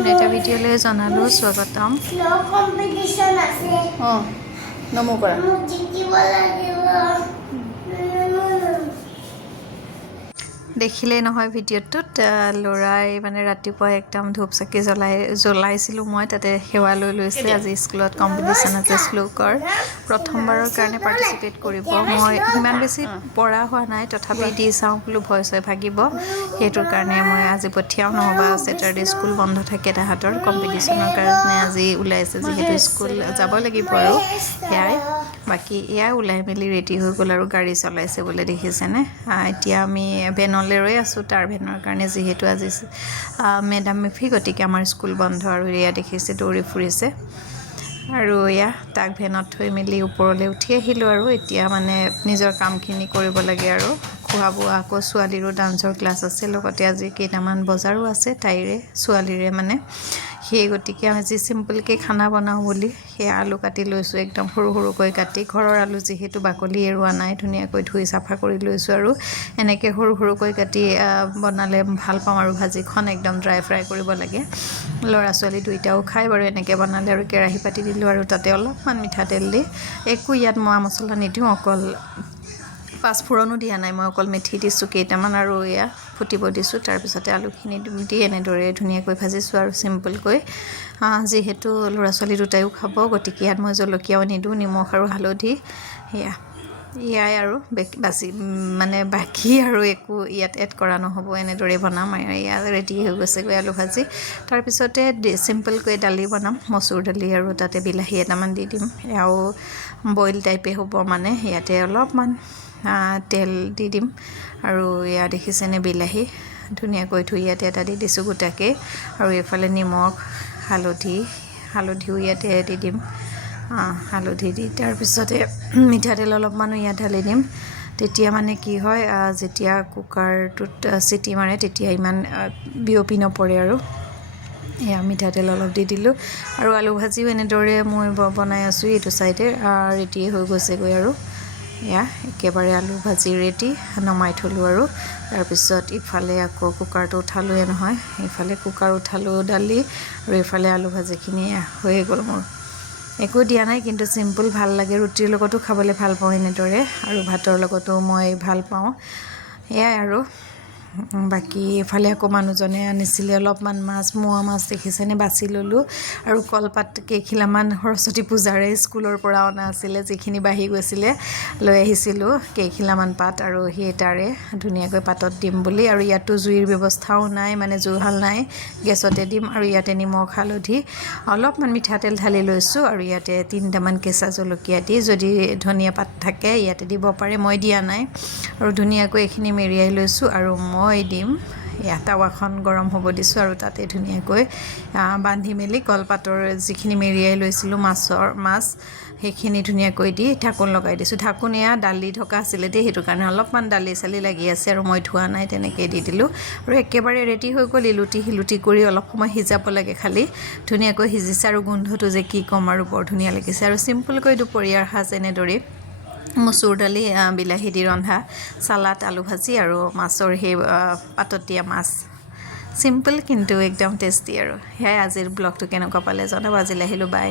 নতুন এটা ভিডিঅ'লৈ জনালোঁ স্বাগতম। কম্পিটিশ্যন আছে নমো কৰা মোক জিকিব লাগিব দেখিলেই নহয় ভিডিঅ'টোত ল'ৰাই মানে ৰাতিপুৱা একদম ধূপ চাকি জ্বলাইছিলোঁ মই তাতে সেৱা লৈ লৈছে। আজি স্কুলত কম্পিটিশ্যন আছে শ্লোকৰ প্ৰথমবাৰৰ কাৰণে পাৰ্টিচিপেট কৰিব। মই ইমান বেছি পঢ়া হোৱা নাই, তথাপি দি চাওঁ বোলো ভয় চয় ভাগিব, সেইটোৰ কাৰণে মই আজি পঠিয়াওঁ, নহ'বা ছেটাৰডে স্কুল বন্ধ থাকে তাহাঁতৰ। কম্পিটিশ্যনৰ কাৰণে আজি ওলাইছে যিহেতু স্কুল যাব লাগিব আৰু সেয়াই। বাকী এয়া ওলাই মেলি ৰেডি হৈ গ'ল আৰু গাড়ী চলাইছে বোলে, দেখিছেনে। এতিয়া আমি ভেনলৈ ৰৈ আছোঁ, তাৰ ভেনৰ কাৰণে, যিহেতু আজি মেডাম মেফি, গতিকে আমাৰ স্কুল বন্ধ। আৰু এয়া দেখিছে দৌৰি ফুৰিছে। আৰু এয়া তাক ভেনত থৈ মেলি ওপৰলৈ উঠি আহিলোঁ আৰু এতিয়া মানে নিজৰ কামখিনি কৰিব লাগে আৰু খোৱা বোৱা। আকৌ ছোৱালীৰো ডান্সৰ ক্লাছ আছে, লগতে আজি কেইটামান বজাৰো আছে তাইৰে ছোৱালীৰে মানে। সেই গতিকে আজি চিম্পলকৈ খানা বনাওঁ বুলি সেয়া আলু কাটি লৈছোঁ, একদম সৰু সৰুকৈ কাটি। ঘৰৰ আলু যিহেতু বাকলি এৰুৱা নাই, ধুনীয়াকৈ ধুই চাফা কৰি লৈছোঁ। আৰু এনেকৈ সৰু সৰুকৈ কাটি বনালে ভাল পাওঁ আৰু ভাজিখন একদম ড্ৰাই ফ্ৰাই কৰিব লাগে। ল'ৰা ছোৱালী দুইটাও খাই বাৰু এনেকৈ বনালে। আৰু কেৰাহী পাতি দিলোঁ আৰু তাতে অলপমান মিঠাতেল দি, একো ইয়াত মা মছলা নিদিওঁ, অকল পাঁচফোৰণো দিয়া নাই, মই অকল মেথি দিছোঁ কেইটামান আৰু এয়া ফুটিব দিছোঁ। তাৰপিছতে আলুখিনি দি এনেদৰে ধুনীয়াকৈ ভাজিছোঁ আৰু চিম্পলকৈ। যিহেতু ল'ৰা ছোৱালী দুটাইও খাব, গতিকে ইয়াত মই জলকীয়াও নিদিওঁ, নিমখ আৰু হালধি এয়াই আৰু বাকী আৰু একো ইয়াত এড কৰা নহ'ব, এনেদৰে বনাম। ইয়াত ৰেডি হৈ গৈছেগৈ আলু ভাজি। তাৰপিছতে চিম্পলকৈ দালি বনাম, মচুৰ দালি, আৰু তাতে বিলাহী এটামান দি দিম। এয়াও বইল টাইপে হ'ব মানে। ইয়াতে অলপমান তেল দি দিম। আৰু এয়া দেখিছেনে বিলাহী ধুনীয়াকৈ ধুই ইয়াতে এটা দি দিছোঁ গোটাকে। আৰু এইফালে নিমখ হালধিও ইয়াতে দি দিম। হালধি দি তাৰপিছতে মিঠাতেল অলপমানো ইয়াত ঢালি দিম। তেতিয়া মানে কি হয়, যেতিয়া কুকাৰটোত চিটি মাৰে তেতিয়া ইমান বিয়পি নপৰে আৰু। এয়া মিঠাতেল অলপ দি দিলোঁ। আৰু আলু ভাজিও এনেদৰে মই বনাই আছোঁ, এইটো ছাইডে ৰেডি হৈ গৈছেগৈ। আৰু এয়া একেবাৰে আলু ভাজি ৰেডি, নমাই থ'লোঁ। আৰু তাৰপিছত ইফালে আকৌ কুকাৰটো উঠালোৱে নহয়, ইফালে কুকাৰ উঠালোঁ দালি, আৰু এইফালে আলু ভাজিখিনি হৈয়ে গ'ল মোৰ। একো দিয়া নাই, কিন্তু চিম্পল ভাল লাগে। ৰুটিৰ লগতো খাবলৈ ভাল পাওঁ এনেদৰে, আৰু ভাতৰ লগতো মই ভাল পাওঁ। এয়াই আৰু বাকী এফালে আকৌ মানুহজনে আনিছিলে অলপমান মাছ, মোৱা মাছ দেখিছেনে, বাছি ল'লোঁ। আৰু কলপাত কেইখিলামান সৰস্বতী পূজাৰে স্কুলৰ পৰা অনা আছিলে, যিখিনি বাঢ়ি গৈছিলে লৈ আহিছিলোঁ কেইখিলামান পাত, আৰু সেই তাৰে ধুনীয়াকৈ পাতত দিম বুলি। আৰু ইয়াতো জুইৰ ব্যৱস্থাও নাই, মানে জুহাল নাই, গেছতে দিম। আৰু ইয়াতে নিমখ হালধি অলপমান মিঠাতেল ঢালি লৈছোঁ। আৰু ইয়াতে 3টামান কেঁচা জলকীয়া দি, যদি ধনিয়া পাত থাকে ইয়াতে দিব পাৰে, মই দিয়া নাই। আৰু ধুনীয়াকৈ এইখিনি মেৰিয়াই লৈছোঁ। আৰু মই দিম টাৱাখন গৰম হ'ব দিছোঁ, আৰু তাতে ধুনীয়াকৈ বান্ধি মেলি কলপাতৰ যিখিনি মেৰিয়াই লৈছিলোঁ মাছ, সেইখিনি ধুনীয়াকৈ দি ঢাকোন লগাই দিছোঁ। ঢাকোন এয়া দালি ঢকা আছিলে দেই, সেইটো কাৰণে অলপমান দালি চালি লাগি আছে, আৰু মই ধোৱা নাই, তেনেকৈ দি দিলোঁ। আৰু একেবাৰে ৰেডি হৈ গ'ল। ইলুটি কৰি অলপ সময় সিজাব লাগে খালি, ধুনীয়াকৈ সিজিছে। আৰু গোন্ধটো যে কি ক'ম, আৰু বৰ ধুনীয়া লাগিছে। আৰু চিম্পলকৈ দুপৰীয়াৰ সাজ এনেদৰেই, মচুৰ দালি, বিলাহী দি ৰন্ধা, চালাড, আলু ভাজি, আৰু মাছৰ সেই পাতত দিয়া মাছ। চিম্পল কিন্তু একদম টেষ্টি। আৰু সেয়াই আজিৰ ব্লগটো কেনেকুৱা পালে জনাব। আজিলৈ আহিলোঁ, বাই।